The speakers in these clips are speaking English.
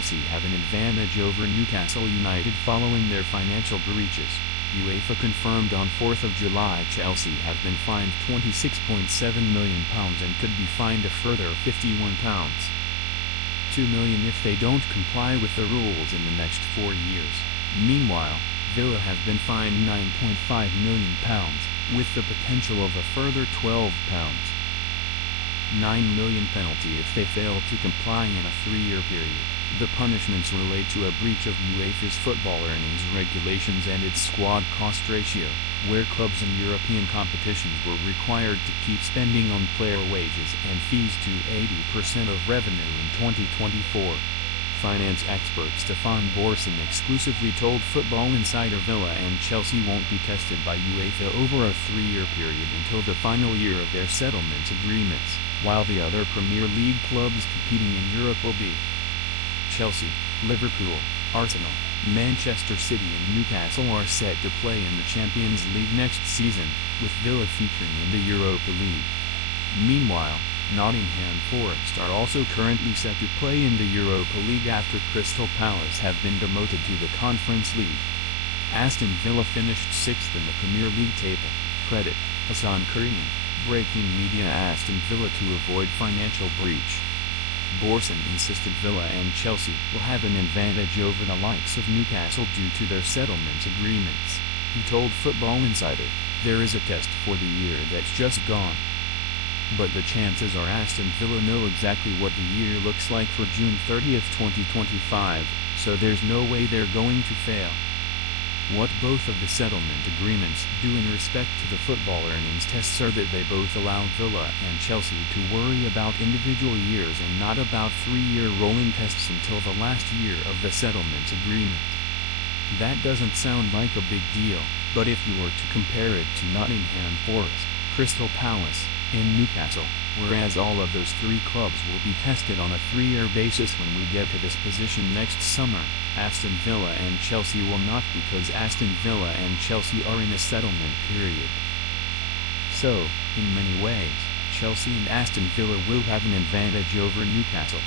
Chelsea have an advantage over Newcastle United following their financial breaches. UEFA confirmed on 4th of July Chelsea have been fined £26.7 million and could be fined a further £51.2 million if they don't comply with the rules in the next 4 years. Meanwhile, Villa have been fined £9.5 million, with the potential of a further £12.9 million penalty if they fail to comply in a 3-year period. The punishments relate to a breach of UEFA's football earnings regulations and its squad cost ratio, where clubs in European competitions were required to keep spending on player wages and fees to 80% of revenue in 2024. Finance expert Stefan Borson exclusively told Football Insider Villa and Chelsea won't be tested by UEFA over a 3-year period until the final year of their settlement agreements, while the other Premier League clubs competing in Europe will be Chelsea, Liverpool, Arsenal, Manchester City and Newcastle are set to play in the Champions League next season, with Villa featuring in the Europa League. Meanwhile, Nottingham Forest are also currently set to play in the Europa League after Crystal Palace have been demoted to the Conference League. Aston Villa finished 6th in the Premier League table. Credit, Hassan Korean, breaking media. Aston Villa to avoid financial breach. Borson insisted Villa and Chelsea will have an advantage over the likes of Newcastle due to their settlement agreements. He told Football Insider, "There is a test for the year that's just gone. But the chances are Aston Villa know exactly what the year looks like for June 30th, 2025, so there's no way they're going to fail." What both of the settlement agreements do in respect to the football earnings tests are that they both allow Villa and Chelsea to worry about individual years and not about 3-year rolling tests until the last year of the settlement agreement. That doesn't sound like a big deal, but if you were to compare it to Nottingham Forest, Crystal Palace, and Newcastle, whereas all of those 3 clubs will be tested on a 3-year basis when we get to this position next summer, Aston Villa and Chelsea will not, because Aston Villa and Chelsea are in a settlement period. So, in many ways, Chelsea and Aston Villa will have an advantage over Newcastle.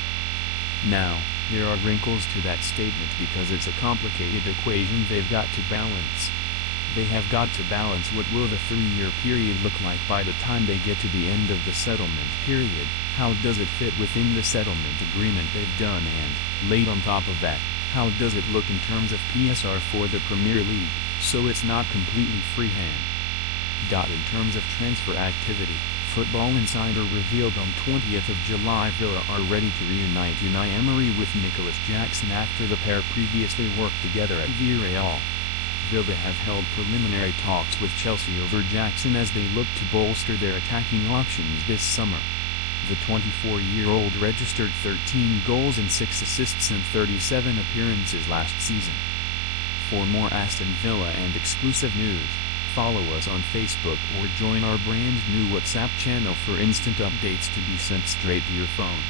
Now, there are wrinkles to that statement because it's a complicated equation they've got to balance. They have got to balance what will the 3-year period look like by the time they get to the end of the settlement period, how does it fit within the settlement agreement they've done, and, laid on top of that, how does it look in terms of PSR for the Premier League, so it's not completely freehand. In terms of transfer activity, Football Insider revealed on 20th of July Villa are ready to reunite Unai Emery with Nicholas Jackson after the pair previously worked together at Villarreal. Villa have held preliminary talks with Chelsea over Jackson as they look to bolster their attacking options this summer. The 24-year-old registered 13 goals and 6 assists in 37 appearances last season. For more Aston Villa and exclusive news, follow us on Facebook or join our brand new WhatsApp channel for instant updates to be sent straight to your phone.